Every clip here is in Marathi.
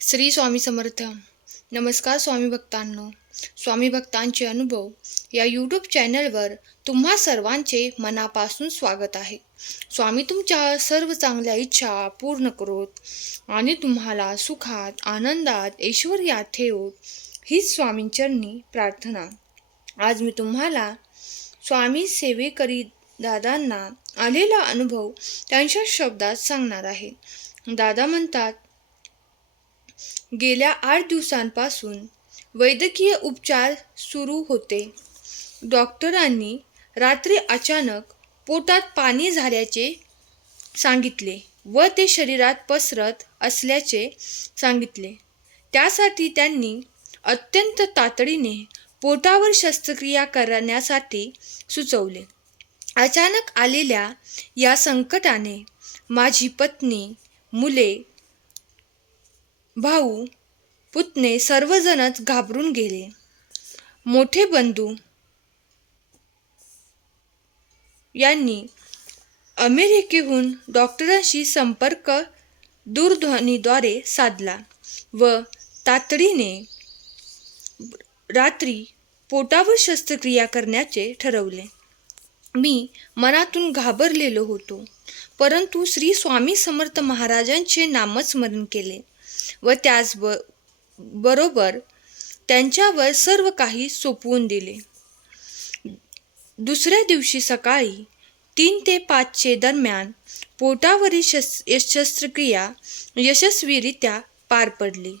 श्री स्वामी समर्थ. नमस्कार स्वामी भक्तांनो. स्वामी भक्तांचे अनुभव या यूट्यूब चॅनलवर तुम्हा सर्वांचे मनापासून स्वागत आहे. स्वामी तुमच्या सर्व चांगल्या इच्छा पूर्ण करोत आणि तुम्हाला सुखात, आनंदात, ऐश्वर्यात ठेवोत, हीच स्वामींचरणी प्रार्थना. आज मी तुम्हाला स्वामी सेवेकरी दादांना आलेला अनुभव त्यांच्या शब्दात सांगणार आहे. दादा म्हणतात, गेल्या 8 दिवसांपासून वैद्यकीय उपचार सुरू होते. डॉक्टरांनी रात्री अचानक पोटात पाणी झाल्याचे सांगितले व ते शरीरात पसरत असल्याचे सांगितले. त्यासाठी त्यांनी अत्यंत तातडीने पोटावर शस्त्रक्रिया करण्यासाठी सुचवले. अचानक आलेल्या या संकटाने माझी पत्नी, मुले, भाऊ, पुतणे सर्वजणच घाबरून गेले. मोठे बंधू यांनी अमेरिकेहून डॉक्टरांशी संपर्क दूरध्वनीद्वारे साधला व तातडीने रात्री पोटावर शस्त्रक्रिया करण्याचे ठरवले. मी मनातून घाबरलेलो होतो, परंतु श्री स्वामी समर्थ महाराजांचे नामस्मरण केले व त्याचबरोबर त्यांच्यावर सर्व काही सोपवून दिले. दुसऱ्या दिवशी सकाळी 3 ते 5 दरम्यान पोटावरील शस्त्रक्रिया यशस्वीरित्या पार पडली.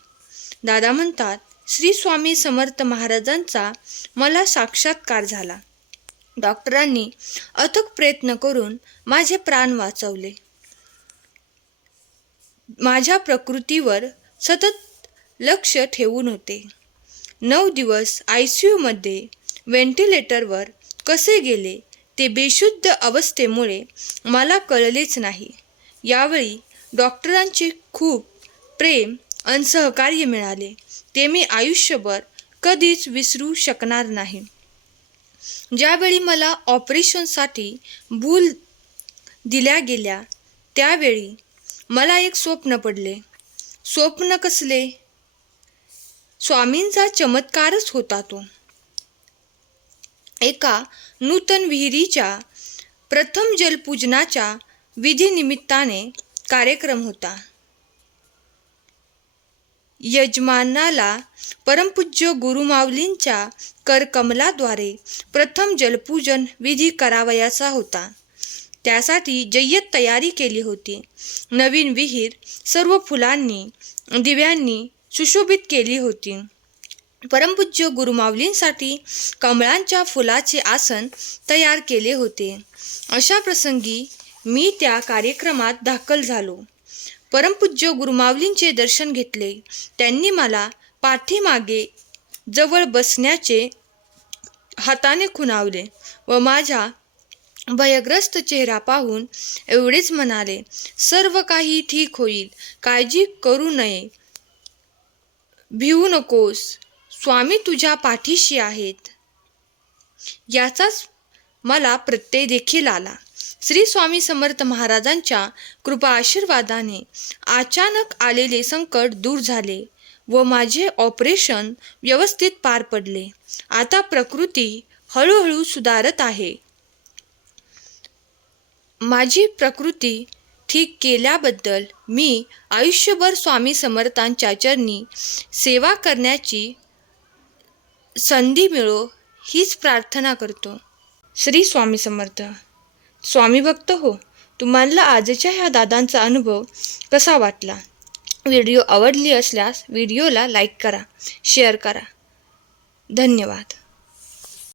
दादा म्हणतात, श्री स्वामी समर्थ महाराजांचा मला साक्षात्कार झाला. डॉक्टरांनी अथक प्रयत्न करून माझे प्राण वाचवले. माझ्या प्रकृतीवर सतत लक्ष ठेवून होते. 9 दिवस ICU मध्ये व्हेंटिलेटरवर कसे गेले ते बेशुद्ध अवस्थेमुळे मला कळलेच नाही. यावेळी डॉक्टरांचे खूप प्रेम आणि सहकार्य मिळाले, ते मी आयुष्यभर कधीच विसरू शकणार नाही. ज्यावेळी मला ऑपरेशनसाठी भूल दिल्या गेल्या त्यावेळी मला एक स्वप्न पडले. स्वप्न कसले? स्वामींचा चमत्कारच होता तो. एका नूतन विहिरीच्या प्रथम जलपूजनाच्या विधीनिमित्ताने कार्यक्रम होता. यजमानाला परमपूज्य गुरुमाऊलींच्या करकमलाद्वारे प्रथम जलपूजन विधी करावयाचा होता. त्यासाठी जय्यत तयारी केली होती. नवीन विहीर सर्व फुलांनी, दिव्यांनी सुशोभित केली होती. परमपूज्य गुरुमाऊलींसाठी कमळांच्या फुलाचे आसन तयार केले होते. अशा प्रसंगी मी त्या कार्यक्रमात दाखल झालो. परमपूज्य गुरुमाऊलींचे दर्शन घेतले. त्यांनी मला पाठीमागे जवळ बसण्याचे हाताने खुणावले व माझा भयग्रस्त चेहरा पाहून एवढेच म्हणाले, सर्व काही ठीक होईल, काळजी करू नये, भिवू नकोस, स्वामी तुझ्या पाठीशी आहेत. याचाच मला प्रत्यय देखील आला. श्री स्वामी समर्थ महाराजांच्या कृपा आशीर्वादाने अचानक आलेले संकट दूर झाले व माझे ऑपरेशन व्यवस्थित पार पडले. आता प्रकृती हळूहळू सुधारत आहे. माझी प्रकृती ठीक केल्याबद्दल मी आयुष्यभर स्वामी समर्थांच्या चरणी सेवा करण्याची संधी मिळो हीच प्रार्थना करतो. श्री स्वामी समर्थ. स्वामी भक्त हो, तुम्हाला आजच्या ह्या दादांचा अनुभव कसा वाटला? व्हिडिओ आवडली असल्यास व्हिडिओला लाईक करा, शेअर करा. धन्यवाद.